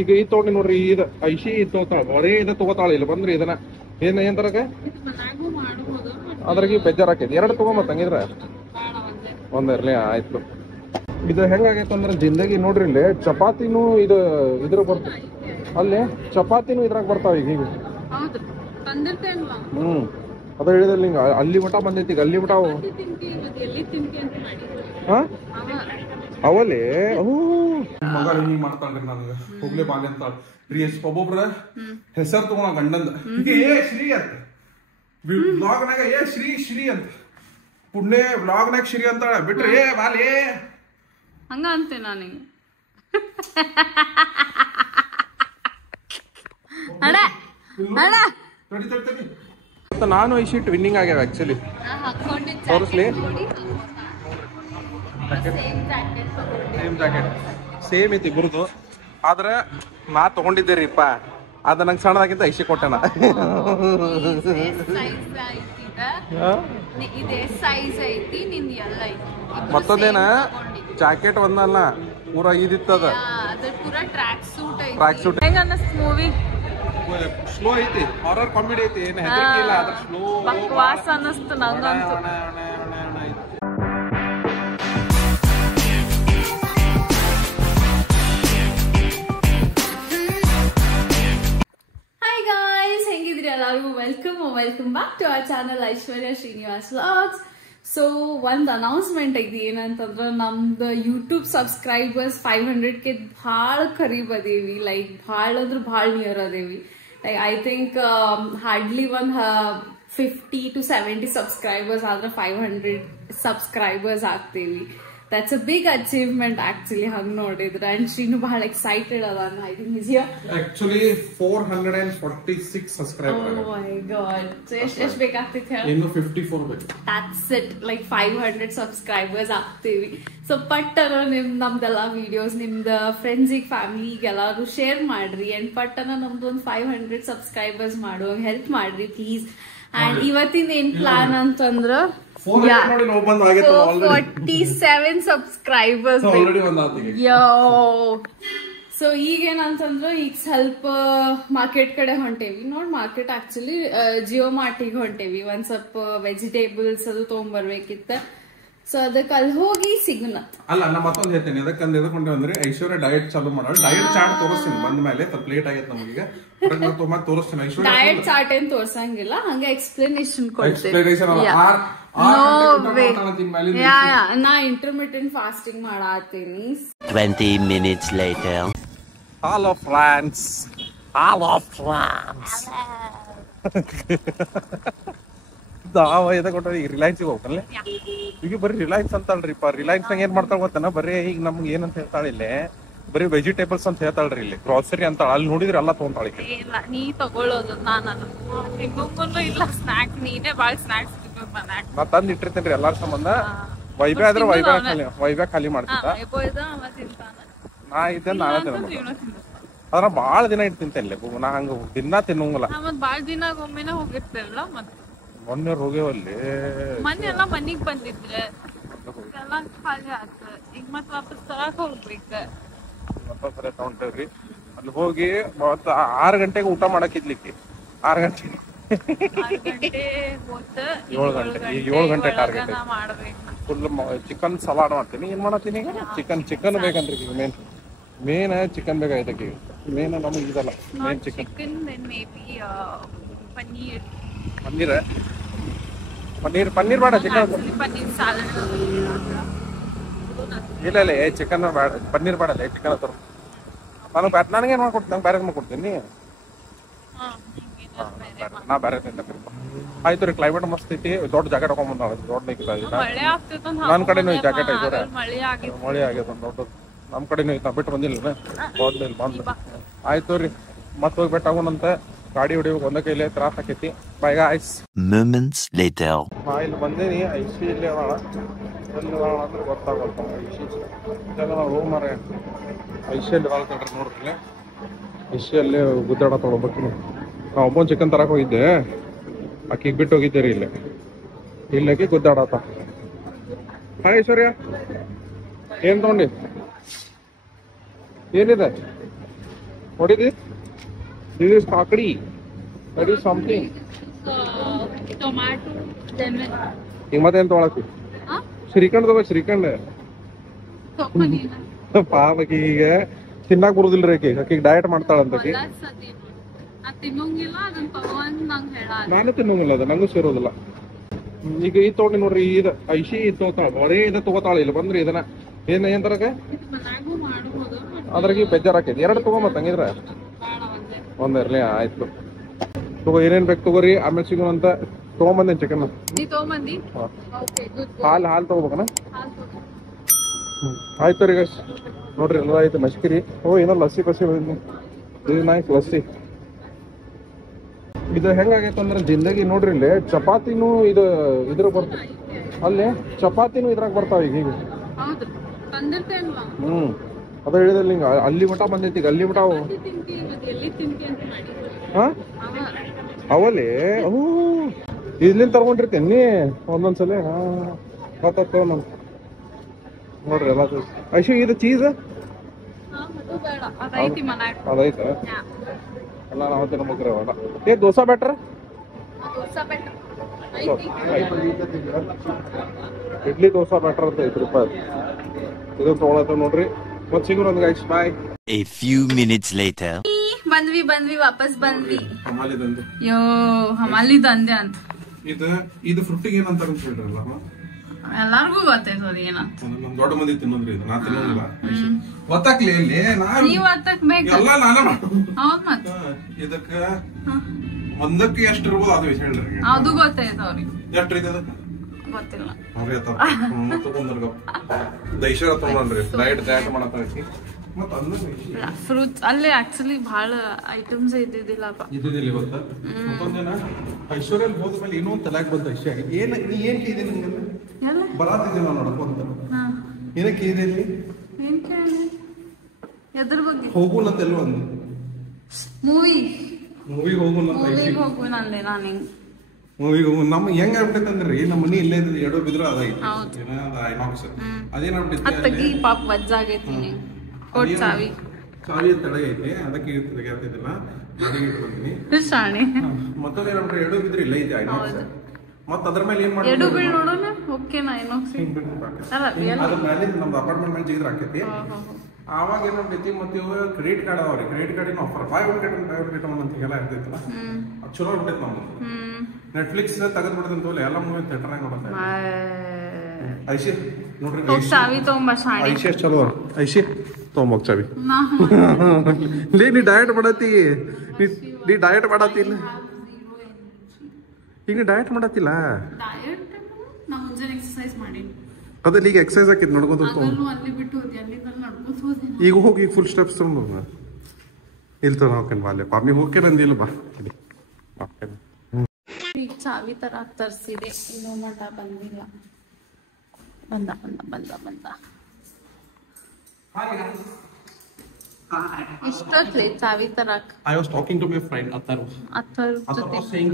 ಈಗ ಈ ತಗೊಂಡಿ ನೋಡ್ರಿ ಇದು ಐಶಿ ತಗೋತಾಳ ಬರೀ ಇದು ತಗೋತಾಳ ಇಲ್ಲ ಬಂದ್ರಿ ಇದನ್ನ ಏನ್ ತರಕ ಅದ್ರಾಗ ಬೇಜಾರಾಕೈತಿ 2 ತಗೊಂಬತ್ ಹಂಗಿದ್ರ ಒಂದೇ ಇರ್ಲಿ ಆಯ್ತು. ಇದು ಹೆಂಗಾಗೈತೆ ಅಂದ್ರೆ ಜಿಂದಗಿ ನೋಡ್ರಿ ಇಲ್ಲಿ ಚಪಾತಿನೂ ಇದ್ರ ಬರ್ತ ಅಲ್ಲಿ ಚಪಾತಿನೂ ಇದ್ರಾಗ ಬರ್ತಾವ ಈಗ ಅದ ಹೇಳಿದಲ್ಲಿ ಹಿಂಗ ಅಲ್ಲಿ ಮಠ ಬಂದೈತಿ ಈಗ ಅಲ್ಲಿ ಮಠ ಅವಲ್ಲಿ ಮಗ ಹಿಂಗ್ ಮಾಡ್ತಾಳ್ರಿ ನನಗ ಹೋಗ್ಲೇ ಬಾಲಿ ಅಂತಾಳ ರೀ ಒಬ್ಬೊಬ್ರ ಹೆಸರು ತಗೋಣ ಗಂಡಂದ ಏ ಶ್ರೀ ಅಂತ ಬ್ಲಾಗ್ನಾಗ ಏ ಶ್ರೀ ಅಂತ ಪುಣ್ಯ ಬ್ಲಾಗ್ನಾಗ ಶ್ರೀ ಅಂತಾಳ ಬಿಟ್ರಿ ಏ ಬಾಲಿ ಹಂಗ ಅಂತೆ ನಾನೀಗ ನಾನು ಐಶಿ ಟ್ವಿನ್ನಿಂಗ್ ಆಗ್ಯಾವ ಆಕ್ಚುಲಿ ತೋರಿಸ್ಲಿ ಸೇಮ್ ಜಾಕೆಟ್ ಸೇಮ್ ಐತಿ ಇಬ್ರದು ಆದ್ರೆ ನಾ ತಗೊಂಡಿದ್ದೇರಿಪ್ಪ ಅದ ನಂಗೆ ಸಣ್ಣದಾಗಿಂತ ಐಶಿ ಕೊಟ್ಟೆನ ಮತ್ತೊಂದೇನ ಜಾಕೆಟ್ ಒಂದಲ್ಲ ಪೂರ ಇದಿತ್ತದ ಟ್ರ್ಯಾಕ್ ಸೂಟ್ ಮೂವಿ ಸ್ಲೋ ಐತಿ ಹಾರರ್ ಕಾಮಿಡಿ ಐತಿ ಏನು ಹೆದರಿಕೆ ಇಲ್ಲ ಅದ್ರ ಸ್ಲೋ ಬಕ್ವಾಸ್ ಅನ್ನಿಸ್ತು ನಂಗಂತೂ. ಹಾಯ್ ಗಾಯ್ಸ್, ಹೆಂಗಿದ್ರಿ ಎಲ್ಲರಿಗೂ? Welcome back to our channel Aishwarya Srinivas vlogs. So ಒಂದು ಅನೌನ್ಸ್ಮೆಂಟ್ ಐತಿ ಏನಂತಂದ್ರ ನಮ್ದು ಯೂಟ್ಯೂಬ್ ಸಬ್ಸ್ಕ್ರೈಬರ್ಸ್ 500K ಭಾಳ ಕರೀಬ್ ಅದೇವಿ. ಲೈಕ್ ಭಾಳ ಅಂದ್ರೆ ಭಾಳ near ಅದೇವಿ. Like I think hardly 50 to 70 subscribers ಆದ್ರೆ 500 subscribers ಆಗ್ತೀವಿ. That's a big achievement actually ಹಂಗ್ ನೋಡಿದ್ರೆ. And Shrinu ಬಹಳ excited ಅದಾನ. I think he's here. Actually 446 subscribers. Oh my god. So ಎಷ್ಟು ಬೇಕಾಗ್ತೈತೆ ಹೇಳಿ? ಇನ್ನು 54 ಬೇಕು. That's it. Like 500 subscribers ಆಗ್ತೀವಿ. ಸೊ ಪಟ್ಟನ ನಮ್ದೆಲ್ಲ ವಿಡಿಯೋಸ್ ನಿಮ್ದ ಫ್ರೆಂಡ್ಸಿಗೆ ಫ್ಯಾಮಿಲಿಗೆ ಎಲ್ಲಾರು ಶೇರ್ ಮಾಡ್ರಿ ಅಂಡ್ ಪಟ್ಟನ ನಮ್ದು ಒಂದು 500 ಸಬ್ಸ್ಕ್ರೈಬರ್ಸ್ ಮಾಡುವಾಗ ಹೆಲ್ಪ್ ಮಾಡ್ರಿ ಪ್ಲೀಸ್. ಅಂಡ್ ಇವತ್ತಿನ ಏನ್ ಪ್ಲಾನ್ ಅಂತಂದ್ರ 47 ಸಬ್ಸ್ಕ್ರೈಬರ್ಸ್. ಸೊ ಈಗೇನಂತಂದ್ರ ಈಗ ಸ್ವಲ್ಪ ಮಾರ್ಕೆಟ್ ಕಡೆ ಹೊಂಟೇವಿ. ಮಾರ್ಕೆಟ್ ಆಕ್ಚುಲಿ ಜಿಯೋ ಮಾರ್ಟಿಗೆ ಹೊಂಟೇವಿ. ಒಂದ್ ಸ್ವಲ್ಪ ವೆಜಿಟೇಬಲ್ಸ್ ಅದು ತಗೊಂಡ್ಬರ್ಬೇಕಿತ್ತ. ಸೊ ಅದಕ್ಕೆ ಅಲ್ಲಿ ಹೋಗಿ ಸಿಗೋಣ. ಅಲ್ಲ ನಾ ಮತ್ತೊಂದು ಹೇಳ್ತೇನೆ ಅದಕ್ಕಂದ್ರೆ ಎದಕೊಂಡೆ ಅಂದ್ರೆ ಐಶ್ವರ್ಯ ಡಯಟ್ ಚಾಲು ಮಾಡೋಣ. ಡಯಟ್ ಚಾರ್ಟ್ ತೋರಿಸ್ತೀನಿ ಬಂದ ಮೇಲೆ ಸ್ವಲ್ಪ ಲೇಟ್ ಆಗೈತೆ ನಮಗೀಗ ತೋರಿಸ್ತೀನಿ. ಐಶ್ವರ್ಯ ಡಯಟ್ ಚಾರ್ಟ್ ಏನ್ ತೋರ್ಸಂಗಿಲ್ಲ, ಹಂಗೆ ಎಕ್ಸ್ಪ್ಲನೇಷನ್ ಕೊಡ್ತೀನಿ. ನಾ intermittent fasting ಮಾಡಾತೀನಿ. 20 minutes later. Hello friends. ಈಗ ರಿಲಯನ್ಸ್ ಹೋಗ್ತಾನೆ ಈಗ ಬರೀ ರಿಲಯನ್ಸ್ ಅಂತಲ್ರಿಪ್ಪ. ರಿಲಯನ್ಸ್ ನಾಗ ಏನ್ ಮಾಡ್ತಾಳ ಗೊತ್ತನ, ಬರೀ ಈಗ ನಮ್ಗೆ ಏನಂತ ಹೇಳ್ತಾಳ ಇಲ್ಲಿ, ಬರೀ ವೆಜಿಟೇಬಲ್ಸ್ ಅಂತ ಹೇಳ್ತಾಳ್ರಿ ಇಲ್ಲಿ. ಗ್ರಾಸರಿ ಅಂತ ಅಲ್ಲಿ ನೋಡಿದ್ರೆ ಎಲ್ಲ ತಗೊಂತಾಳೆ. ನೀ ತಗೊಳ್ಳೋದು ನಾನು ಇಲ್ಲ ಸ್ನಾಕ್, ನೀನೇ ಬಾಳ ಸ್ನಾಕ್ಸ್ ನಾ ತಂದ್ ಇಟ್ಟಿರ್ತೇನ್ರಿ ಎಲ್ಲಾರ ಸಂಬಂಧ. ವೈಬ್ಯಾ ಆದ್ರೆ ವೈಬ್ಯಾ ಖಾಲಿ ಮಾಡ್ತಿದ್ದ. ನಾ ಇದ್ದೆ ನಾಳೆ ಅದ್ರ ಬಾಳ ದಿನ ಇಟ್ಟು ತಿಂತೇನೆ. ನಾ ಹಂಗ ದಿನ ತಿನ್ನಂಗಿಲ್ಲ. ಬಾಳ ದಿನ ಒಮ್ಮೆನ ಹೋಗಿರ್ತೇವಲ್ಲ. ಮತ್ತೆ ಮೊನ್ನೆ ಹೋಗ್ಯವಲ್ಲಿ ಮೊನ್ನೆ ಎಲ್ಲ ಮನಿಗ್ ಬಂದಿದ್ರೆ ಎಲ್ಲ ಖಾಲಿ ಆತ. ಈಗ ಮತ್ ವಾಪಸ್ ತರಕ್ ಹೋಗ್ಬೇಕ. ಸರಿ ತಗೊಂಡೇವ್ರಿ. ಅಲ್ಲಿ ಹೋಗಿ 6 ಗಂಟೆಗೆ ಊಟ ಮಾಡಕ್ಕಿದ್ಲಿಕ್ಕೆ 6 ಗಂಟೆ 7 ಗಂಟೆ ಟಾರ್ಗೆಟ್. ಫುಲ್ ಚಿಕನ್ ಸಲಾಡ್ ಮಾಡ್ತೀನಿ. ಏನ್ ಮಾಡತ್ತೀನಿ ಈಗ ಚಿಕನ್ ಬೇಕಂದ್ರಿ. ಈಗ ಮೇನ್ ಚಿಕನ್ ಬೇಕಾಯ್ತಕ್ಕೆ. ಮೇನ್ ನಮಗೆ ಇದಲ್ಲ, ಮೇನ್ ಚಿಕನ್. ಪನ್ನೀರ್ ಬೇಡ, ಚಿಕನ್ ಇಲ್ಲ ಚಿಕನ್ ಬೇಡ, ಪನ್ನೀರ್ ಬೇಡಲ್ಲ ಚಿಕನ್ ಹತ್ರ. ನನಗೇನ್ ಮಾಡ್ಕೊಡ್ತೀನಿ, ನಂಗೆ ಬೇರೆ ಮಾಡ್ಕೊಡ್ತೀನಿ. ನಾ ಬೇರೆ ತಿಂತಪ್ಪ. ಆಯ್ತು ರೀ. ಕ್ಲೈಮೇಟ್ ಮಸ್ತ್ ಐತಿ. ದೊಡ್ಡ ಜಾಕೆಟ್ ಹಾಕೊಂಡ್ ದೊಡ್ಡ ನನ್ನ ಕಡೆನೂ ಈ ಜಾಕೆಟ್ ಐತೆ. ಮಳೆ ಆಗ್ಯದ ದೊಡ್ಡದು. ನಮ್ ಕಡೆನೂ ಐತ. ಬಿಟ್ಟು ಬಂದಿಲ್ಲ ಬಂದು. ಆಯ್ತು ರೀ. ಮತ್ ಹೋಗಿ ಬೆಟ್ಟ ಆಗೋಣಂತ. ಗಾಡಿ ಹೊಡಿಬೇಕು, ಒಂದ ಕೈಲೇ ತ್ರಾಸ ಆಕೈತಿ. By guys. Moments later. ನಾ ಇಲ್ಲಿ ಬಂದೇನಿ. ಐಶಿ ಇಲ್ಲಿ ಅದಾಳ. ಎಲ್ಲಿ ಅದಾಳ ಅಂದ್ರೆ ಗೊತ್ತಾಗಲ್ಲ. ಐಶಿ ರೂಮ್ ಅರ ಐಶಿಯಲ್ಲಿ ಬಾಳ್ತಾಳ್ರಿ ನೋಡ್ರಿ. ಐಶಿಯಲ್ಲಿ ಗುದ್ದಾಡ ತೊಗೊಳ್ಬೇಕಿನಿ. ನಾ ಒಬ್ಬೊಂದು ಚಿಕನ್ ತರಕ್ ಹೋಗಿದ್ದೆ. ಆಕಿಗೆ ಬಿಟ್ಟು ಹೋಗಿದ್ದೆ ರೀ. ಇಲ್ಲಕ್ಕೆ ಗುದ್ದಾಡತ್ತ. ಹಾಯ್ ಐಶ್ವರ್ಯ, ಏನ್ ತಗೊಂಡಿ? ಏನಿದೆ What is this? This is kakadi. That is something. Tomato lemon ಈಗ ಮತ್ತೆ ಎಂತ ತೊಗೊಳಕ್ಕೆ ಶ್ರೀಖಂಡ್ ತಗೋ ಶ್ರೀಖಂಡ್ ಪಾಪಕಿ ಈಗ ತಿನ್ನಾಕ್ ಬರುದಿಲ್ರಿ ಆಕಿ ಡಯಟ್ ಮಾಡ್ತಾಳಂತಕಿ ತಿನ್ನೋಂಗಿಲ್ಲ ಅದನ್ನ ತಗೊಂಡ್ ನಂಗೆ ಹೇಳ ನಾನು ತಿನ್ನೋಂಗಿಲ್ಲ ಅದು ನಂಗೂ ಸೇರೋದಿಲ್ಲ ಈಗ ಈ ತಗೊಂಡಿ ನೋಡ್ರಿ ಇದು ಐಶಿ ಇದು ತಗೋತಾಳ ಬರೇ ಇದು ತಗೋತಾಳ ಇಲ್ಲ ಬಂದ್ರಿ ಇದನ್ನ ಏನ್ ತರಕ ಅದ್ರಾಗ ಬೇಜಾರಾಕೈತಿ ಎರಡು ತಗೊಂಬತ್ ಹಂಗಿದ್ರ ಒಂದೇ ಇರ್ಲಿ ಆಯ್ತು ತಗೋ ಏನೇನ್ ಬೇಕು ತಗೋರಿ ಆಮೇಲೆ ಸಿಗೋಣಂತ ತಗೊಂಬಂದೇನ್ ಚಿಕನ್ ಹಾಲು ತಗೋಬೇಕನ ಆಯ್ತು ರೀ ಗೈಸ್ ನೋಡ್ರಿ ಎಲ್ಲ ಆಯ್ತು ಮಸ್ಕಿರಿ ಓ ಏನೋ ಲಸ್ಸಿ ಇದು ನೈಸ್ ಲಸ್ಸಿ ಇದು ಹೆಂಗಾಗೈತೆ ಅಂದ್ರೆ ಜಿಂದಗಿ ನೋಡ್ರಿ ಇಲ್ಲಿ ಚಪಾತಿನೂ ಇದ್ರ ಬರ್ತ ಅಲ್ಲಿ ಚಪಾತಿನೂ ಇದ್ರಾಗ ಬರ್ತಾವ ಈಗ ಅದ ಹೇಳಿದಲ್ಲಿ ಹಿಂಗ ಅಲ್ಲಿ ಮಟ ಬಂದೈತಿ ಈಗ ಅಲ್ಲಿ ಮಟ ಹಾ ಅವಲ್ಲಿ ಇಲ್ಲಿಂದ ತಗೊಂಡಿರ್ತೇನಿ ಒಂದೊಂದ್ಸಲ ಹಾ ಗೊತ್ತಾಗ್ತವ ನಮ್ ನೋಡ್ರಿ ಎಲ್ಲ ಐಶು ಇದು ಚೀಸ್ ಅದೈತ ಎಲ್ಲ ನಾವು ತಿನ್ಬೇಕ್ರಿ ಅವಾಗ ದೋಸಾ ಬೆಟ್ರ ಇಡ್ಲಿ ದೋಸಾ ಬೆಟ್ರ್ ಅಂತ 5 ರೂಪಾಯಿ ಇದು ತಗೊಳತ್ತ ನೋಡ್ರಿ ಮತ್ ಸಿಗೋಣ guys bye. A few minutes later. ಬಂದ್ವಿ ವಾಪಸ್ ಬಂದ್ವಿ. ಹಮಾಲಿದಂದೆ ಯೋ ಹಮಾಲಿದಂದೆ ಅಂತ ಇದು ಫ್ರೂಟಿಗೆ ಏನಂತ ಹೇಳ್ರಲ್ಲ ಎಲ್ಲಾರ್ಗೂ ಗೊತ್ತೈತೆ ಅದು ಏನಂತ ನಮ್ ದೊಡ್ಡ ಮಂದಿ ತಿನ್ನೋದ್ರಿ ಇದು ನಾ ತಿನ್ನೋದಿಲ್ಲ ಗೊತ್ತಾಗ್ಲಿ ಇಲ್ಲಿ ನೀವ್ ಗೊತ್ತಾಗ್ಬೇಕು ಎಲ್ಲ ನಾನೇ ಹೌದ್ ಮತ್ ಇದಕ್ಕ ಒಂದಕ್ಕೆ ಎಷ್ಟು ಇರ್ಬೋದು ಅದು ಹೇಳ್ರಿ ಅದು ಗೊತ್ತೈತೆ ಅವ್ರಿಗೆ ಎಷ್ಟು ಐತೆ ಅದಕ್ಕೆ ಗೊತ್ತಿಲ್ಲ ಅವ್ರಿ ದೈಶ ತಗೊಂಡ್ರಿ ಡಯಟ್ ಮಾಡತ್ತಿ ಮತ್ತ ಫ್ರೂಟ್ಸ್ ಅಲ್ಲಿ ಆಕ್ಚುಲಿ ಬಹಳ ಐಟಮ್ಸ್ ಇದ್ದಿದ್ದಿಲ್ಲಪ್ಪ ಇದ್ದಿದ್ದಿಲ್ಲ ಇವತ್ತ ಮತ್ತೊಂದೇನ ಐಶ್ವರ್ಯಲ್ಲಿ ಹೋದ್ಮೇಲೆ ಇನ್ನೂ ಒಂದು ತಲಾಕ್ ಬಂತ ಐಶ್ಯ ಏನ್ ನೀ ಏನ್ ಕೇಳಿದೆ ನಿಮ್ಗೆ ಬರಾತಿದ್ದೆ ನಾವು ನೋಡ್ಕೊಂತ ಏನ ಕೇಳಿದೆ ಇಲ್ಲಿ ಏನ್ ಕೇಳಿ ಎದ್ರ ಬಗ್ಗೆ ಹೋಗುನಂತ ಎಲ್ಲೋ ಅಂದು ಮೂವಿಗೆ ಹೋಗುನ ಅಂದೆ ನಾನು ಹಿಂಗ್ ಮೂವಿಗೆ ಹೋಗು ನಮ್ಮ ಹೆಂಗ್ ಆಗ್ಬಿಟ್ಟೈತಂದ್ರಿ ನಮ್ಮ ಮನಿ ಇಲ್ಲೇ ಎಡೋ ಬಿದ್ರ ಅದೈತಿ ಐನಾಕ್ಸ್ ಅದೇನಾಗ್ಬಿಟ್ಟೈತಿ ಪಾಪ ವಜ್ಜಾಗೈತಿ ಕೊಟ್ ಚಾವಿ ತಡಗೈತಿ ಅದಕ್ಕೆ ತೆಗಿತಿದ್ದಿಲ್ಲ ಬಂದಿನಿ ಶಾಣೆ ಮತ್ತೊಂದೇನಾಗ್ಬಿಟ್ರೆ ಎಡೋ ಬಿದ್ರೆ ಇಲ್ಲ ಐತಿ ಐನಾಕ್ಸ್ ಮತ್ತ ಅದ್ರ ಮೇಲೆ ಏನ್ ಮಾಡಿ ಎಡು ಬೀಳ್ ನೋಡೋಣ ಓಕೆನಾ ಐನಾಕ್ಸ್ ಅದ್ರ ಮೇಲೆ ನಮ್ದು ಅಪಾರ್ಟ್ಮೆಂಟ್ ಮೇಲೆ ಜಿಗಿದ್ರ ಆಕೈತಿ ಆವಾಗ ಏನಾಗ್ತೈತಿ ಮತ್ತೆ ಇವಾಗ ಕ್ರೆಡಿಟ್ ಕಾರ್ಡ್ ಅದಾವ್ರಿ ಕ್ರೆಡಿಟ್ ಕಾರ್ಡಿನ offer by one get one ಅಂತ ಎಲ್ಲ ಇರ್ತೈತಲ್ಲ ಅದು ಚಲೋ ಆಗ್ಬಿಟ್ಟೈತಿ ನಮ್ದು ನೆಟ್ಫ್ಲಿಕ್ಸ್ ತೆಗೆದ್ ಬಿಡ್ತಂತವಲ್ಲ ಎಲ್ಲ ಮೂವಿ ಥಿಯೇಟರ್ನಾಗ ನೋಡತ್ತೆ ಐಶಿ ನೋಡ್ರಿ ಚಾವಿ ತಗೊಂಬ ಶಾಣೆ ಐಶಿ ಚಲೋ ಐಶಿ ತಗೊಂಬೋಗ್ ಚಾವಿ ನೀ ಡಯಟ್ ಮಾಡತ್ತಿ ನೀ ಡಯಟ್ ಮಾಡತ್ತಿಲ್ಲ ಈಗ ನೀ ಡಯಟ್ ಮಾಡತ್ತಿಲ್ಲ ನಾ ಮುಂಜಾನೆ ಎಕ್ಸರ್ಸೈಸ್ ಮಾಡೀನಿ ಅದಲ್ಲಿ ಈಗ ಎಕ್ಸರ್ಸೈಸ್ ಹಾಕಿದ್ ನೋಡ್ಕೊಂತ ಅಲ್ಲಿ ಬಿಟ್ಟು ಹೋದಿ ಅಲ್ಲಿಂದ ನಡ್ಕೊಂತ ಹೋದಿ ಈಗ ಹೋಗಿ ಫುಲ್ ಸ್ಟೆಪ್ಸ್ ತಗೊಂಡು ಇಲ್ಲಿ ತಗೊಂಡು ಹೋಗ್ತೇನೆ ಬಾಲ್ಯ ಪಾಪಿ ಹೋಗ್ಕೆ ನಂದಿಲ್ಲ ಬಾ ಈಗ ಚಾವಿ ತರ ತರಿಸಿದೆ ಇನ್ನೂ ಮಟ ಬಂದಿಲ್ಲ ಬಂದ ಇಷ್ಟೊತ್ಲಿ ಚಾವಿ ತರಕ್ I was talking to my friend Atharu was saying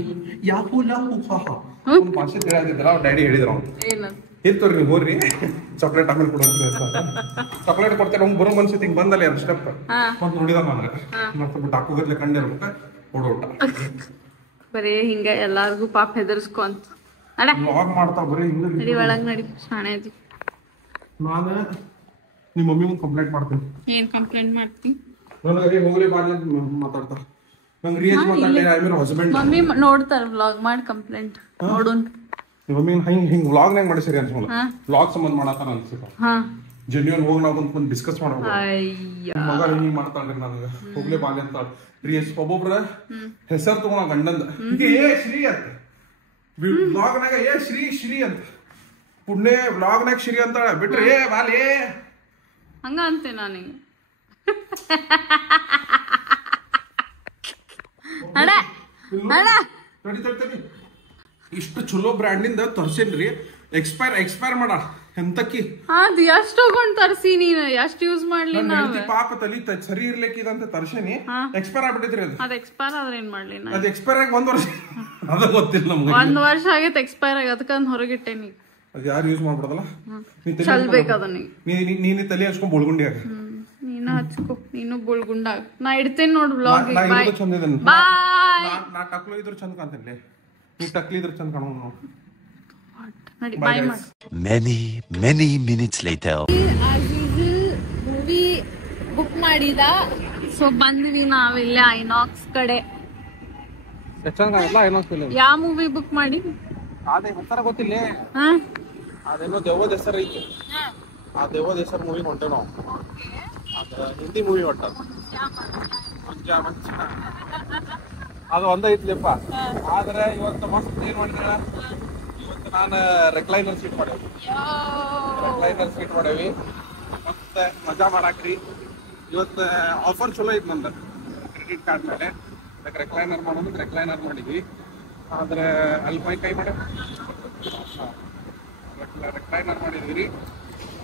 ಯಾಹೂ ಲಾಹೂ ಹಾಹಾ ಒಂದು ಭಾಷೆ ತಿಳಿದಿದ್ದಲ್ಲ ಅವ್ರ ಡ್ಯಾಡಿ ಹೇಳಿದ್ರು ಅವ್ನು ಏನಂತ ಇರ್ತವ್ರಿ ನೀವು ಹೋಗ್ರಿ ಚಾಕ್ಲೇಟ್ ಆಮೇಲೆ ಕೊಡೋದು ಚಾಕ್ಲೇಟ್ ಕೊಡ್ತೇನೆ ಅವ್ನು ಬರೋ ಮನ್ಸಿತ್ ಹಿಂಗ್ ಬಂದಲ್ಲ 2 ಸ್ಟೆಪ್ ಮತ್ತೆ ನೋಡಿದ ನನಗೆ ಮತ್ತೆ ಬಿಟ್ಟು ಹಾಕೋಗತ್ಲೆ ಕಂಡಿರ್ಬೇಕ ಕೊಡೋಟ ಬರೀ ಹಿಂಗ ಎಲ್ಲಾರ್ಗು ಪಾಪ ಹೆದರ್ಸ್ಕೊಂತ ಅಡ ವ್ಲಾಗ್ ಮಾಡ್ತಾ ಬರೀ ಹಿಂಗ ನಡಿ ಒಳಗ್ ನಡಿ ಶಾಣೆ ಅದಿ ನಾನು ನಿಮ್ಮ ಮಮ್ಮಿ ಮುಂದೆ ಕಂಪ್ಲೇಂಟ್ ಮಾಡ್ತೀನಿ ಏನ್ ಕಂಪ್ಲೇಂಟ್ ಮಾಡ್ತಿ ನನಗೆ ಹೋಗ್ಲಿ ಬಾಜಿ ಮಾತಾಡ್ತಾ ನಂಗೆ ರಿಯೇಜ್ ಮಾತಾಡ್ಲಿ ಐ ಮೀನ್ ಹಸ್ಬೆಂಡ್ ಮಮ್ಮಿ ನೋಡ್ತಾರ ವ್ಲಾಗ್ ಮಾಡಿ ಕಂಪ್ಲೇಂಟ್ ನೋಡೋಣ ಮಮ್ಮಿ ಹಿಂಗ್ ವ್ಲಾಗ್ ನಾಗ ಮಾಡಿ ಸರಿ ಅನ್ಸೋಲ್ಲ ವ್ಲಾಗ್ ಸಂಬಂಧ ಮಾಡತ್ತಾರ ಅನ್ಸುತ್ತ ಜೆನ್ಯೂನ್ ಹೋಗಿ ನಾವು ಒಂದು ಡಿಸ್ಕಸ್ ಮಾಡ್ಬೋದು ಮಗ ಹಿಂಗ್ ಮಾಡ್ತಾಳ್ರಿ ನನಗೆ ಹೋಗ್ಲಿ ಬಾಲಿ ಅಂತ ರಿಯೇಜ್ ಒಬ್ಬೊಬ್ರ ಹೆಸರು ತಗೊಂಡ ಗಂಡಂದ ಏ ಶ್ರೀ ಅಂತ ವ್ಲಾಗ್ನಾಗ ಏ ಶ್ರೀ ಅಂತ ಪುಣ್ಯ ವ್ಲಾಗ್ನಾಗ ಶ್ರೀ ಅಂತ ಬಿಟ್ರಿ ಏ ಬಾಲಿ ಹಂಗ ಅಂತೆ ನನಗೆ ಇಷ್ಟು ಚಲೋ ಬ್ರ್ಯಾಂಡಿಂದ ತರ್ಸೇನ್ರಿ ಎಕ್ಸ್ಪೈರ್ ಮಾಡ ಎಂತಕ್ಕಿ ಅದು ಎಷ್ಟು ತಗೊಂಡ್ ತರ್ಸಿ ನೀನು ಎಷ್ಟು ಯೂಸ್ ಮಾಡ್ಲಿ ಪಾಪ ತಲಿ ಸರಿ ಇರ್ಲಿಕ್ಕಿದಂತ ತರ್ಸೇನಿ ಎಕ್ಸ್ಪೈರ್ ಆಗ್ಬಿಟ್ಟಿದ್ರಿ ಅದು ಎಕ್ಸ್ಪೈರ್ ಆದ್ರೆ ಏನ್ ಮಾಡ್ಲಿ ಅದು ಎಕ್ಸ್ಪೈರ್ ಆಗಿ 1 ವರ್ಷ ಅದ ಗೊತ್ತಿಲ್ಲ ನಮ್ಗೆ 1 ವರ್ಷ ಆಗೈತೆ ಎಕ್ಸ್ಪೈರ್ ಆಗಿ ಅದಕ್ಕಂದ್ ಹೊರಗಿಟ್ಟೇನಿ ಅದು ಯಾರು ಯೂಸ್ ಮಾಡ್ಬಿಡದಲ್ಲ ಚಲ್ಬೇಕು ಅದನ್ನ ನೀನ್ ತಲೆ ಹಚ್ಕೊಂಡ್ ಬೋಳ್ಗುಂಡಿ ಆಗ ನೀನ ನೀನು ಹಚ್ಕೋ, ನೀನು ಗುಳ್ಗುಂಡಾಗ. ನಾ ಇಡ್ತೇನೆ ನೋಡು ವ್ಲಾಗ್. ನಾ ಬಾಯ್ ಇದ್ರು ಚಂದ ಇದೀನಿ. ಬಾಯ್. ನಾ ಟಕ್ಲು ಇದ್ರು ಚಂದ ಕಾಣ್ತೀನಿ. ನೀ ಟಕ್ಲಿ ಇದ್ರು ಚಂದ ಕಾಣೋ ನಾವು. ನಡಿ ಬಾಯ್ ಮಾಡು. Many minutes later. Movie book ಮಾಡಿದ. ಸೊ ಬಂದ್ವಿ ನಾವಿಲ್ಲಿ ಐನಾಕ್ಸ್ ಕಡೆ. ಚಂದ ಕಾಣಲ್ಲ ಐನಾಕ್ಸ್ ಫಿಲ್ಮ್. ಯಾವ ಮೂವಿ ಬುಕ್ ಮಾಡಿ? ಅದೇ ಹೆಸರ ಗೊತ್ತಿಲ್ಲ. ಅದೇನೋ ದೆವ್ವದ ಹೆಸರು ಐತಿ. ಆ ದೆವ್ವದ ಹೆಸರು ಮೂವಿ ಹೊಂಟೇವ್ ನಾವು. ಅದ ಹಿಂದಿ ಮೂವಿ ಹೊಂಟ ಅದು ಒಂದ ಐತ್ಲಿಪ್ಪ. ಆದ್ರೆ ಇವತ್ತು ಮಸ್ತ್ ಏನ್ ಮಾಡಿದ್ರ, ಇವತ್ತು ನಾನು ರೆಕ್ಲೈನರ್ ಸೀಟ್ ಮಾಡೇವಿ. ಮತ್ತೆ ಮಜಾ ಮಾಡಾಕ್ರಿ. ಇವತ್ತು ಆಫರ್ ಚಲೋ ಐತಿ ನಂದು ಕ್ರೆಡಿಟ್ ಕಾರ್ಡ್ ಮೇಲೆ. ಅದಕ್ಕೆ ರೆಕ್ಲೈನರ್ ಮಾಡೋದು ರೆಕ್ಲೈನರ್ ಮಾಡಿದ್ವಿ. ಆದ್ರೆ ಅಲ್ಲಿ ಕೈ ಮಾಡ ರೆಕ್ಲೈನರ್ ಮಾಡಿದ್ವಿ.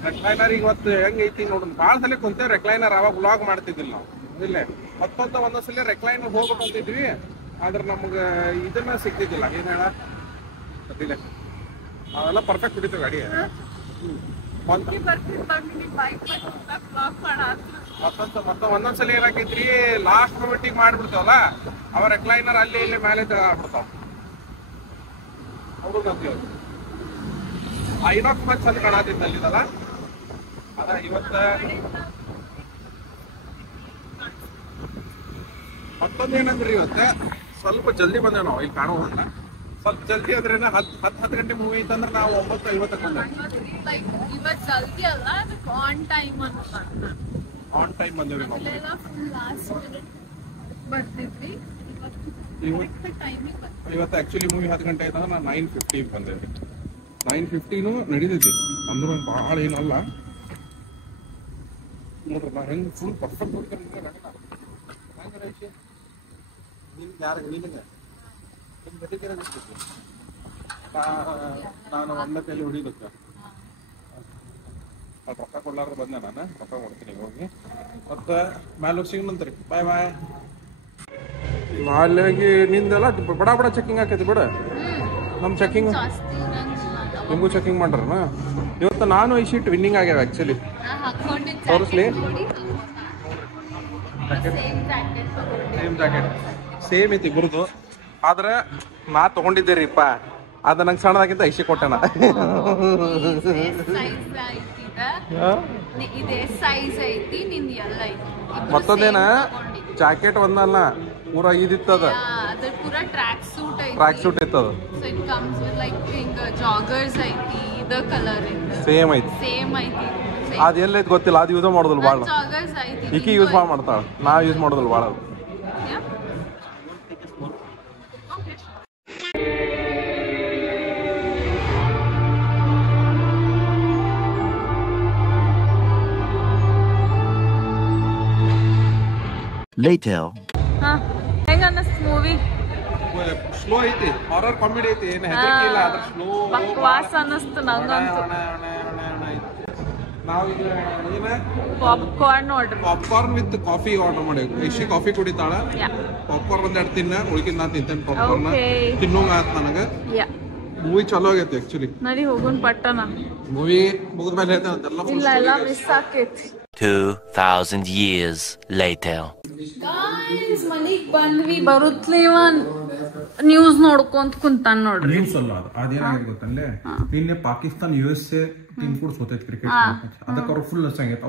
ರೆಕ್ಲೈನರ್ ಇವತ್ತು ಹೆಂಗೈತಿ ನೋಡೋಣ. ಭಾಳ ಸಲ ಕುಂತೇವೆ ರೆಕ್ಲೈನರ್. ಅವಾಗ ವ್ಲಾಗ್ ಮಾಡ್ತಿದ್ದಿಲ್ಲ ನಾವು. ಇಲ್ಲೇ ಒಂದೊಂದ್ಸಲ ರೆಕ್ಲೈನರ್ ಹೋಗ್ಬೇಕು ಅಂತಿದ್ವಿ. ಆದ್ರೆ ನಮ್ಗೆ ಇದನ್ನ ಸಿಗ್ತಿದ್ದಿಲ್ಲ. ಏನ್ ಹೇಳ ಗೊತ್ತಿಲ್ಲ. ಅವೆಲ್ಲ ಪರ್ಫೆಕ್ಟ್ ಹೊಡಿತೇವೆ ಗಾಡಿ. ಒಂದೊಂದ್ಸಲ ಏನಾಕೈತ್ರಿ, ಲಾಸ್ಟ್ ಮೂಮೆಂಟಿಗೆ ಮಾಡ್ಬಿಡ್ತಾವಲ್ಲ, ಅವ ರೆಕ್ಲೈನರ್ ಅಲ್ಲಿ ಇಲ್ಲಿ ಮೇಲೆ ಆಗ್ಬಿಡ್ತಾವ. ಅವ್ರು ಗೊತ್ತಿಲ್ಲ. ಐನಾಕ್ಸ್ ಚಂದ ಕಾಣತಿತ್ತು ಅಲ್ಲಿದಲ್ಲ. ಅದ ಇವತ್ತ ಮತ್ತೊಂದು ಏನಂದ್ರಿ, ಇವತ್ತ ಸ್ವಲ್ಪ ಜಲ್ದಿ ಬಂದೇವ್ ನಾವು. ಇಲ್ಲಿ ಕಾಣೋಲ್ಲ. ಸ್ವಲ್ಪ ಜಲ್ದಿ ಅಂದ್ರೆ 10 ಗಂಟೆ ಮೂವಿ ಐತಂದ್ರೆ ನಾವು 9:50 ಆನ್ ಟೈಮ್ ಬಂದೇವ್ರಿ ನಾವು. ಇವತ್ತು ಆಕ್ಚುಲಿ ಮೂವಿ 10 ಗಂಟೆ ಐತಂದ್ರೆ ನಾನು 9:50 ಬಂದೇವ್ರಿ. 9:50 ನಡೀತೈತಿ ಅಂದ್ರೆ ಭಾಳ ಏನಲ್ಲ ನೋಡ್ರಿ. ನಾ ಹೆಂಗ್ ಫುಲ್ ಪರ್ಫೆಕ್ಟ್ ಹೊಡಿತೇನೆ. ನಾನು ಒಂದ ಕೈಲಿ ಹೊಡಿದಕ್ಕ ರೊಕ್ಕ ಕೊಡ್ಲಾರ ಬಂದೆ. ನಾನು ರೊಕ್ಕ ಕೊಡ್ತೀನಿ ಹೋಗಿ. ಮತ್ತೆ ಮ್ಯಾಲೆ ಸಿಗ್ನಂತ್ರಿ. ಬಾಯ್ ಬಾಯ್. ನಾಳೆಗೆ ನಿಂದೆಲ್ಲ ಬಡ ಬಡ ಚೆಕಿಂಗ್ ಆಕೈತಿ ಬಿಡ. ನಮ್ ಚೆಕಿಂಗ್ ನಿಮಗೂ ಚೆಕಿಂಗ್ ಮಾಡ್ರನ. ಇವತ್ತು ನಾನು ಈ ಶೀಟ್ ವಿನ್ನಿಂಗ್ ಆಗ್ಯಾವ ಆಕ್ಚುಲಿ. ತೋರಿಸ್ಲಿ. ಸೇಮ್ ಜಾಕೆಟ್ ಸೇಮ್ ಐತಿ ಇಬ್ರದು. ಆದ್ರೆ ನಾ ತಗೊಂಡಿದ್ದೇರಿಪ್ಪ. ಅದ ನಂಗೆ ಸಣ್ಣದಾಗಿಂತ ಐಶಿ ಕೊಟ್ಟೆನ. ಮತ್ತೊಂದೇನ ಜಾಕೆಟ್ ಒಂದಲ್ಲ, ಪೂರಾ ಇದಿತ್ತದ. ಟ್ರ್ಯಾಕ್ ಸೂಟ್ ಇತ್ತದ. ಸೇಮ್ ಐತಿ. ಅದ್ ಎಲ್ಲೈತಿ ಗೊತ್ತಿಲ್ಲ. ಅದು ಯೂಸ್ ಮಾಡೋದಿಲ್ಲ ಭಾಳ. ಈಕಿ ಯೂಸ್ ಮಾಡ್ತಾಳ, ನಾ ಯೂಸ್ ಮಾಡೋದಿಲ್ಲ ಭಾಳ. Later. ಹೆಂಗ ಅನ್ನಿಸ್ತು ಮೂವಿ? ಸ್ಲೋ ಐತಿ, ಹಾರರ್ ಕಾಮಿಡಿ ಐತಿ. ಏನು ಹೆದರಿಕೆ ಇಲ್ಲ. ಅದ್ರ ಸ್ಲೋ ಬಕ್ವಾಸ್ ಅನ್ನಿಸ್ತು ನಂಗಂತೂ. ನಾವೀಗ ಏನ popcorn order. Popcorn with coffee order ಮಾಡೇವಿ. ಐಶಿ ಕಾಫಿ ಕುಡಿತಾಳ. ಪಾಪ್ಕಾರ್ನ್ ಒಂದೆರಡು ತಿನ್ನ, ಉಳ್ಕಿದ್ ನಾ ತಿಂತೇನೆ. ಪಾಪ್ಕಾರ್ನ್ ತಿನ್ನೋಂಗ ಆತ್ ನನಗೆ. ಮೂವಿ ಚಲೋ ಆಗೈತಿ ಆಕ್ಚುಲಿ. ನಡಿ ಹೋಗೋಣ ಪಟ್ಟಣ. ಮೂವಿ ಮುಗಿದ್ಮೇಲೆ ಎಲ್ಲ ಮಿಸ್ ಆಕೈತಿ. 2000 years later. ಗಾಯ್ಸ್ ಮನಿಗ್ ಬಂದ್ವಿ. ಬರುತ್ತಲೇ ನ್ಯೂಸ್ ನೋಡ್ಕೊಂತ ಕುಂತಾನ ನೋಡ್ರಿ. ನ್ಯೂಸ್ ಅಲ್ಲ ಅದು. ಅದೇನಾಗಿದೆ ಗೊತ್ತಲ್ಲೇ, ನಿನ್ನೆ ಪಾಕಿಸ್ತಾನ USA ಟೀಮ್ ಕೂಡ ಸೋತೈತಿ ಕ್ರಿಕೆಟ್. ಅದಕ್ಕೆ ಅವ್ರು ಫುಲ್ ನಷ್ಟ ಆಗೈತೆ.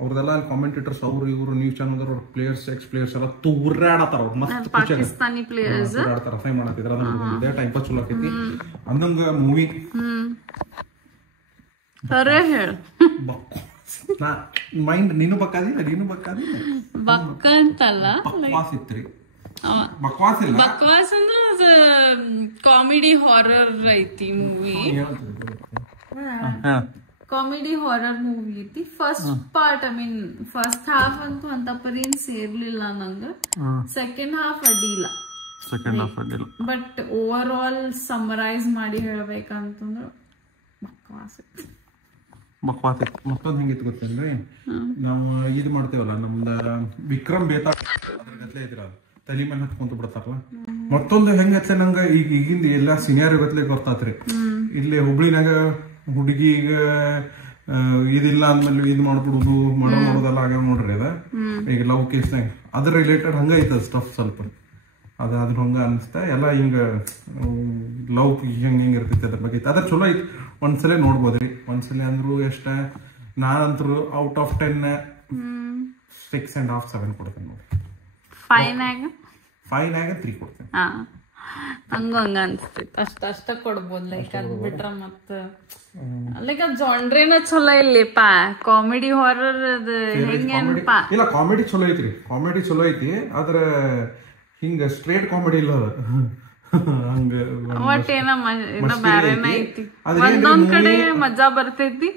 ಅವ್ರದೆಲ್ಲ ಕಾಮೆಂಟೇಟರ್ಸ್, ಇವರು news channel players, X players ಎಲ್ಲ ತೂರಾಡತಾರ. ಅವ್ರು ಮಸ್ತ್ ಪಾಕಿಸ್ತಾನಿ ಪ್ಲೇಯರ್ಸ್ ತೂರಾಡ್ತಾರ. ಸೈ ಮಾಡತ್ತಿದ್ರ. ಅದನ್ನ ಟೈಮ್ ಪಾಸ್ ಚಲೋ ಆಕೈತಿ. ಅಂದಂಗ ಮೂವಿ ಸರೇ ಹೇಳ. ಮೈಂಡ್ ನೀನು ಬಕ್ಕಾದಿಲ್ಲ. ಬಕ್ಕ ಅಂತಲ್ಲ, ಬಕ್ವಾಸ್ ಇತ್ರಿ. ಬಕ್ವಾಸ್ ಇಲ್ಲ. ಬಕ್ವಾಸ್ ಅಂದ್ರೆ ಅದು ಕಾಮಿಡಿ ಹಾರರ್ ಐತಿ ಮೂವಿ. ಕಾಮಿಡಿ ಹಾರರ್ ಮೂವಿ ಐತಿ. ಫಸ್ಟ್ ಪಾರ್ಟ್, ಫಸ್ಟ್ ಹಾಫ್ ಅಂತೂ ಅಂತ ಪರಿ ಏನ್ ಸೇರ್ಲಿಲ್ಲ ನಂಗ. ಸೆಕೆಂಡ್ ಹಾಫ್ ಅಡ್ಡಿಲ್ಲ. ಬಟ್ ಓವರ್ ಆಲ್ ಸಮರೈಸ್ ಮಾಡಿ ಹೇಳ್ಬೇಕಂತಂದ್ರ ಬಕ್ವಾಸ್ ಐತಿ. ಮತ್ತೊಂದು ಹೆಂಗಿತ್ತು ಗೊತ್ತೇನ್ರಿ, ನಾವು ಇದು ಮಾಡ್ತೇವಲ್ಲ, ನಮ್ದ ವಿಕ್ರಮ್ ಬೇತಾಳ ಅದ್ರ ಗತ್ಲೆ ಐತಿರ, ತಲೆ ಮೇಲೆ ಹತ್ಕೊಂತ ಬಿಡ್ತಾರಲ್ಲ. ಮತ್ತೊಂದು ಹೆಂಗತ್ಲೆ ನಂಗ ಈಗಿಂದ ಎಲ್ಲಾ ಸೀನಿಯರ್ ಗತ್ಲೆ ಗೊತ್ತಾತ್ರಿ. ಇಲ್ಲಿ ಹುಬ್ಳಿನಾಗ ಹುಡುಗಿಗ ಇದಿಲ್ಲ ಅಂದ್ಮೇಲೆ ಇದು ಮಾಡ್ಬಿಡುದು ಮಾಡೋದೆಲ್ಲ ಆಗ್ಯಾವ ನೋಡ್ರಿ ಅದ ಈಗ ಲವ್ ಕೇಸ್ನಾಗ ಅದ್ರ ರಿಲೇಟೆಡ್ ಹಂಗ ಐತದ ಸ್ಟಫ್ ಸ್ವಲ್ಪ ಅದ್ರ ಹಂಗ ಅನಿಸ್ತಾ ಎಲ್ಲ ಹಿಂಗ ಲವ್ ಹೆಂಗ್ ಇರ್ತೈತಿ ಅದ್ರ ಬಗ್ಗೆ ಅದ್ರ ಚಲೋ ಐತಿ ಒಂದ್ಸಲ ನೋಡ್ಬೋದ್ರಿ ಒಂದ್ಸಲ ಅಂದ್ರು ಎಷ್ಟ ನಾನಂತರೂ ಔಟ್ ಆಫ್ 10 6.5 7 ಕೊಡ್ತೇನೆ ನೋಡಿ 5 3 ಕೊಡ್ತೇನೆ ಹಂಗ ಅನ್ಸ್ತೈತಿ ಅಷ್ಟ ಕೊಡ್ಬೋದು ಲೈಕ್ ಅದ್ ಬಿಟ್ರ ಮತ್ತ ಲೈಕ್ ಅದ್ ಜಾನ್ರೇನ ಚಲೋ ಇಲ್ಲಿಪ್ಪ ಕಾಮಿಡಿ ಹಾರರ್ ಅದ ಹೆಂಗೇನಪ್ಪ ಇಲ್ಲ ಕಾಮಿಡಿ ಚಲೋ ಐತಿ ಆದ್ರ ಹಿಂಗ ಸ್ಟ್ರೇಟ್ ಕಾಮಿಡಿ ಇಲ್ಲ ಹಂಗ ಒಟ್ ಏನ ಬ್ಯಾರೇನ ಐತಿ ಒಂದೊಂದ್ ಕಡೆ ಮಜಾ ಬರ್ತೈತಿ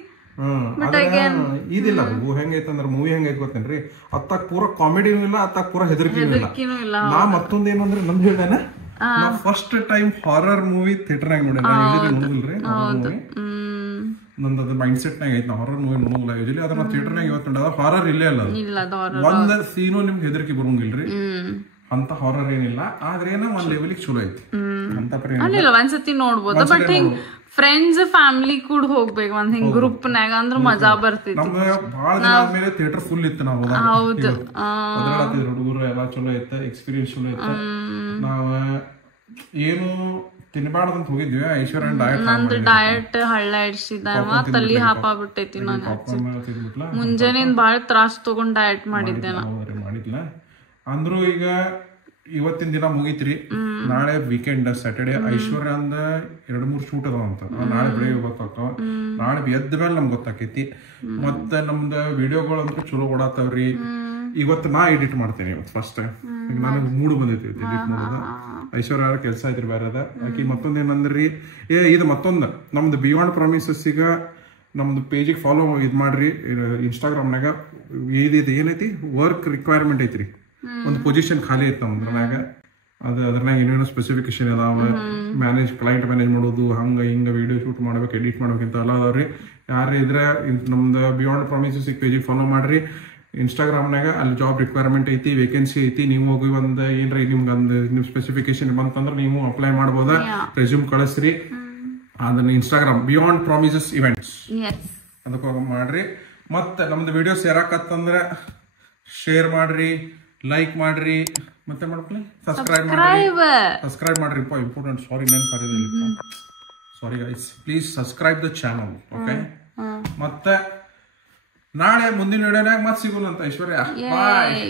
ಇದಿಲ್ಲ ಹೆಂಗೈತಂದ್ರ ಮೂವಿ ಹೆಂಗೈತಿ ಗೊತ್ತೇನ್ರಿ ಅತ್ತಾಗ ಪೂರಾ ಕಾಮಿಡಿನೂ ಇಲ್ಲ ಅತ್ತಾಗ ಪೂರಾ ಹೆದರಿಕೆನೂ ಇಲ್ಲ ನಾ ಮತ್ತೊಂದೇನು ಅಂದ್ರೆ ನಂದು ಹೇಳ್ದೇನ ನಾ ಫಸ್ಟ್ ಟೈಮ್ ಹಾರರ್ ಮೂವಿ ಥಿಯೇಟರ್ನಾಗ ನೋಡಿಲ್ರಿ ನಂದು ಮೈಂಡ್ ಸೆಟ್ ನಾಗ ಐತಿ ನಾ ಹಾರರ್ ಮೂವಿ ನೋಡಲ್ಲ ಯೂಶಲಿ ಅದ್ರ ಥಿಯೇಟರ್ನಾಗ ಇವತ್ತು ನೋಡೋದು ಹಾರರ್ ಇಲ್ಲೇ ಅಲ್ಲ ಒಂದ್ ಸೀನು ನಿಮ್ಗೆ ಹೆದರಿಕೆ ಬರಂಗಿಲ್ರಿ ಅಂತ ಹಾರರ್ ಏನಿಲ್ಲ ಆದ್ರೆ ಏನೋ ಒಂದ್ ಲೆವೆಲಿಗೆ ಚಲೋ ಐತಿ ಅಲ್ಲಿಲ್ಲ ಒಂದ್ಸತಿ ನೋಡ್ಬೋದು ಬಟ್ ಹಿಂಗ್ ಫ್ರೆಂಡ್ಸ್ ಫ್ಯಾಮಿಲಿ ಕೂಡ ಹೋಗ್ಬೇಕು ಒಂದ್ ಹಿಂಗ್ ಗ್ರೂಪ್ ನಾಗ ಅಂದ್ರ ಮಜಾ ಬರ್ತೈತಿ ನಮ್ಗ ಬಾಳ ದಿನ ಆದ್ಮೇಲೆ ಥಿಯೇಟರ್ ಫುಲ್ ಇತ್ತು ನಾವು ಹೌದು ಹುಡುಗರು ಎಲ್ಲ ಚಲೋ ಐತ ಎಕ್ಸ್ಪೀರಿಯನ್ಸ್ ಚಲೋ ಐತ ನಾವ ಏನು ತಿನ್ಬಾರ್ದಂತ ಹೋಗಿದ್ವಿ ಐಶ್ವರ್ಯ ನಂದು ಡಯಟ್ ಹಳ್ಳ ಇಡ್ಸಿದಾವ ತಲಿ ಹಾಪಾಗ್ಬಿಟ್ಟೈತಿ ನಾನು ಮುಂಜಾನೆ ಬಾಳ ತ್ರಾಸ್ ತಗೊಂಡ್ ಡಯಟ್ ಮಾಡಿದ್ದೆ ಮಾಡಿದ್ಲ ಅಂದ್ರು ಈಗ ಇವತ್ತಿನ ದಿನ ಮುಗಿತ್ರಿ ನಾಳೆ ವೀಕೆಂಡ್ ಸ್ಯಾಟರ್ಡೆ ಐಶ್ವರ್ಯ ಅಂದ 2-3 ಶೂಟ್ ಅದಾವಂತ ನಾಳೆ ಬೆಳಿಗ್ಗೆ ಗೊತ್ತಾಗ್ತಾವ ನಾಳೆ ಎದ್ದ ಮೇಲೆ ನಮ್ಗೆ ಗೊತ್ತಾಕೈತಿ ಮತ್ತ ನಮ್ದ ವಿಡಿಯೋಗಳಂತೂ ಚಲೋ ಓಡಾತಾವ್ರಿ ಇವತ್ತು ನಾ ಎಡಿಟ್ ಮಾಡ್ತೇನೆ ಇವತ್ತು ಫಸ್ಟ್ ಈಗ ನನಗೆ ಮೂಡು ಬಂದೈತಿ ಎಡಿಟ್ ಮಾಡೋದ ಐಶ್ವರ್ಯ ಕೆಲಸ ಐತ್ರಿ ಬೇರೆ ಅದ ಆಕಿ ಮತ್ತೊಂದೇನಂದ್ರಿ ಇದು ಮತ್ತೊಂದು ನಮ್ದು ಬಿಯಾಂಡ್ ಪ್ರಾಮಿಸಸ್ ಈಗ ನಮ್ದು ಪೇಜಿಗೆ ಫಾಲೋ ಇದ್ ಮಾಡ್ರಿ ಇನ್ಸ್ಟಾಗ್ರಾಮ್ನಾಗ ಇದು ಏನೈತಿ ವರ್ಕ್ ರಿಕ್ವೈರ್ಮೆಂಟ್ ಐತ್ರಿ ಒಂದು ಪೊಸಿಷನ್ ಖಾಲಿ ಐತಿ ನಮ್ದ್ರಾಗ ಅದ್ರಾಗ ಏನೇನೋ ಸ್ಪೆಸಿಫಿಕೇಶನ್ ಅದಾವ ಕ್ಲೈಂಟ್ ಮ್ಯಾನೇಜ್ ಮಾಡೋದು ಹಂಗ ಹಿಂಗ ವಿಡಿಯೋ ಶೂಟ್ ಮಾಡ್ಬೇಕು ಎಡಿಟ್ ಮಾಡ್ಬೇಕಂತ ಎಲ್ಲ ಅದಾವ್ರಿ ಯಾರು ಇದ್ರೆ ನಮ್ದು ಬಿಯಾಂಡ್ ಪ್ರಾಮಿಸಸ್ ಪೇಜಿಗೆ ಫಾಲೋ ಮಾಡ್ರಿ ಇನ್ಸ್ಟಾಗ್ರಾಮ್ನಾಗ ಅಲ್ಲಿ ಜಾಬ್ ರಿಕ್ವೈರ್ಮೆಂಟ್ ಐತಿ ವೇಕೆನ್ಸಿ ಐತಿ ನೀವು ಹೋಗಿ ಒಂದ್ ಏನ್ರ ನಿಮ್ಗೆ ನಿಮ್ ಸ್ಪೆಸಿಫಿಕೇಶನ್ ಬಂತಂದ್ರೆ ನೀವು ಅಪ್ಲೈ ಮಾಡ್ಬೋದ ರೆಸ್ಯೂಮ್ ಕಳಿಸ್ರಿ ಅದನ್ನ ಇನ್ಸ್ಟಾಗ್ರಾಮ್ ಬಿಯಾಂಡ್ ಪ್ರಾಮಿಸಸ್ ಇವೆಂಟ್ಸ್ ಅದಕ್ಕೆ ಹೋಗಿ ಮಾಡ್ರಿ ಮತ್ತೆ ನಮ್ದು ವಿಡಿಯೋಸ್ ಯಾರಕತ್ತಂದ್ರ ಶೇರ್ ಮಾಡ್ರಿ ಲೈಕ್ ಮಾಡ್ರಿ ಮತ್ತೆ ಮಾಡ್ಕೊಳ್ಳಿ ಸಬ್ಸ್ಕ್ರೈಬ್ ಮಾಡ್ರಿ important sorry guys please subscribe the channel okay ಮತ್ತೆ ನಾಳೆ ಮುಂದಿನ ವಿಡಿಯೋನಾಗ ಮತ್ತೆ ಸಿಗೋಣ ಅಂತ ಐಶ್ವರ್ಯ ಬಾಯ್.